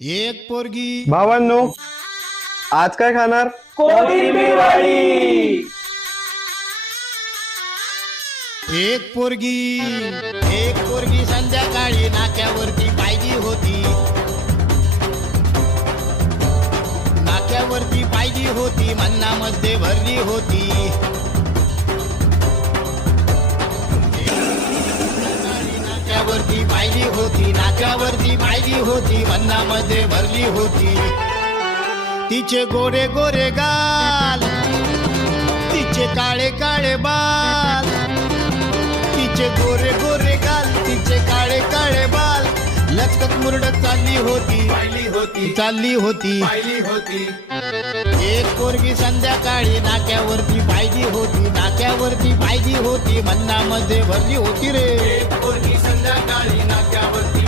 एक पोरगी भावांनो, आज काय खाणार? एक पोरगी संध्याकाळी नाक्यावरती पाहिली होती. नाक्यावरती पाहिली होती, मन्नामध्ये भरली होती. नाक्यावरती पाहिली होती, नाक्यावरती पाहिली होती, मन्नामध्ये भरली होती. तिचे गोरे गोरे गाल, तिचे काळे काळे बाल, तिचे गोरे गोरे गाल, तिचे काळे काळे बाल, लचकत मुरडत चालली होती, चालली होती. एक पोरगी संध्याकाळी नाक्यावरती पाहिली होती, नाक्यावरती पाहिली होती, मन्नामध्ये भरली होती रे. एक पोरगी संध्याकाळी नाक्यावरती